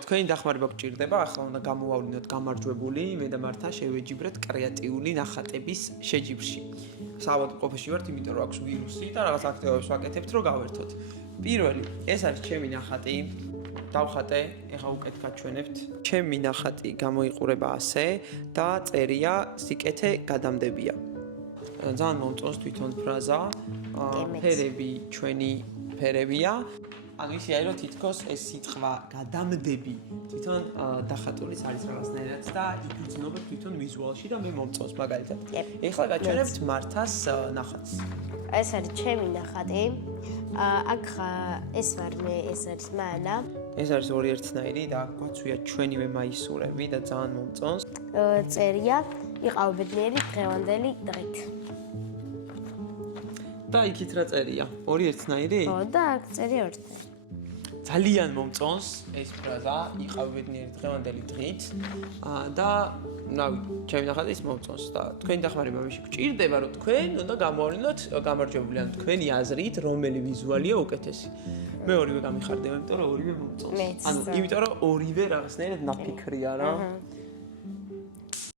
თქვენი დახმარება გჭირდება, ახლა უნდა გამოვავლინოთ გამარჯვებული, მე და მართა შევეჯიბრეთ კრეატიული ნახატების შეჯიბრში. საავადმყოფოში ვართ, იმიტომ რომ აქვს ვირუსი და რაღაც აქტივობებს ვაკეთებთ, რომ გავერთოთ. პირველი, ეს არის ჩემი ნახატი. დავხატე, ეხლა უკეთ გაჩვენებთ. ჩემი ნახატი გამოიყურება ასე და წერია სიკეთე გადამდებია. ძალიან მომწონს თვითონ ფრაზა. ფერები ჩვენი ფერებია. ანუ ისე არის რომ თითქოს ეს სიტყვა გადამდები თვითონ დახატულიც არის რაღაცნაირად და იგრძნობა თვითონ ვიზუალში და მე მომწონს მაგალითად. ეხლა გაჩვენებთ მართას ნახატს. ეს არის ჩემი ნახატი. აქ ეს ვარ მე, ეს არის მანა. ეს არის ორი ერთნაირი და გვაცვია ჩვენივე მაისურები და ძალიან მომწონს. წერია იყავ ბედნიერი დღევანდელი დღით. და იქით რა წერია? ორი ერთნაირი? ხო და აქ წერია ერთნაირი. ძალიან მომწონს ეს ფრაზა, იყავ ბედნიერი დღევანდელი დღით და რავი, ჩემი ნახატის მომწონს და თქვენი დახმარება მეში გჭირდება, რომ თქვენ უნდა გამოავლინოთ გამარჯვებული, ანუ თქვენი აზრით რომელი ვიზუალია უკეთესი. მე ორივე გამიხარდება, იმიტომ რომ ორივე მომწონს. ანუ იმიტომ რომ ორივე რაღაცნაირად ნაფიქრია რა.